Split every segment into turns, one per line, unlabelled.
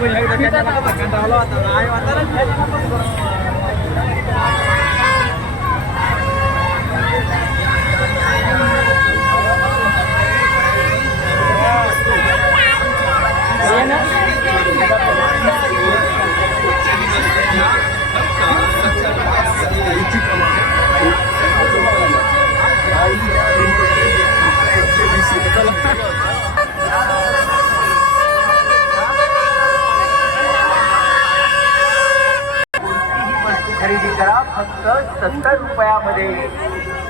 Gracias. खरेदी करा. फक्त सत्तर रुपयामध्ये.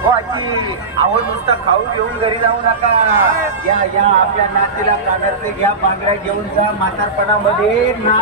हो आजी आवड नुसता खाऊ घेऊन घरी जाऊ नका. या या आपल्या नातीला कानातले घ्या बांगड्या घेऊन जा म्हातारपणामध्ये ना